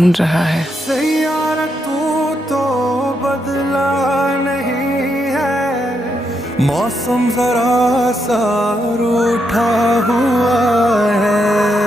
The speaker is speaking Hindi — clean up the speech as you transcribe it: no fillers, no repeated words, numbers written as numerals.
ढूंढ रहा है। सैयारा तू तो बदला नहीं है, मौसम जरा सा रूठा हुआ है।